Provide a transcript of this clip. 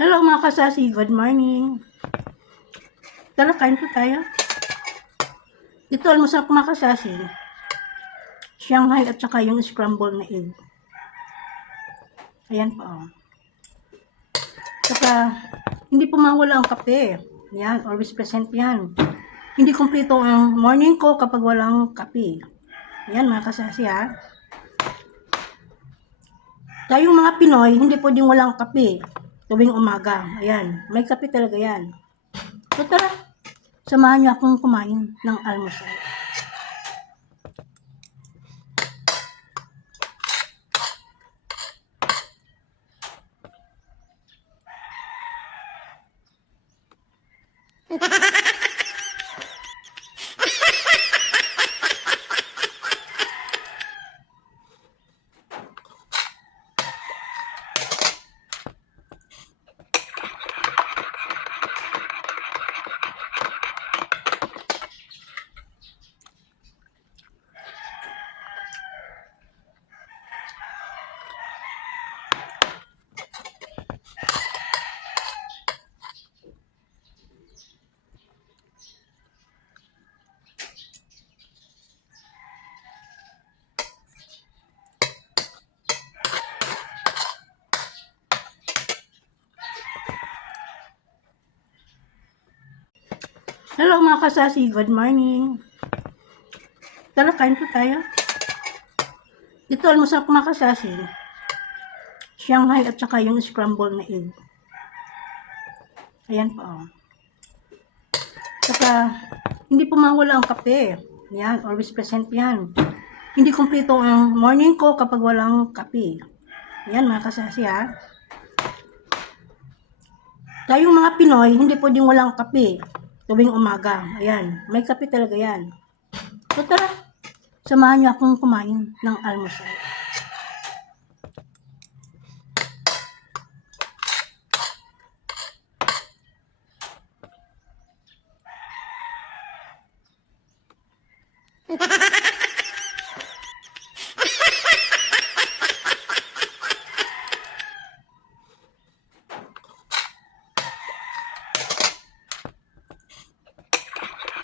Hello mga kasasi, good morning. Tara, kain po tayo. Ito, almusal ko mga kasasi. Shanghai at saka yung scramble na egg. Ayan po. Saka, hindi po mawala ang kape. Yan, always present yan. Hindi kumpleto ang morning ko kapag walang kape. Ayan mga kasasi ha. Tayong mga Pinoy, hindi pwedeng walang kape tuwing umaga. Ayan, may kape talaga yan. So tara, samahan niyo akong kumain ng almusal. Hello mga kasasi, good morning. Tara, kain po tayo. Ito, almusal ko mga kasasi. Shanghai at saka yung scramble na egg. Ayan po. Saka, hindi po mawala ang kape. Yan, always present yan. Hindi kumpleto ang morning ko kapag walang kape. Ayan mga kasasi ha. Tayong mga Pinoy, hindi pwedeng walang kape tuwing umaga. Ayan, may kape talaga yan. So tara, samahan niyo akong kumain ng almusal.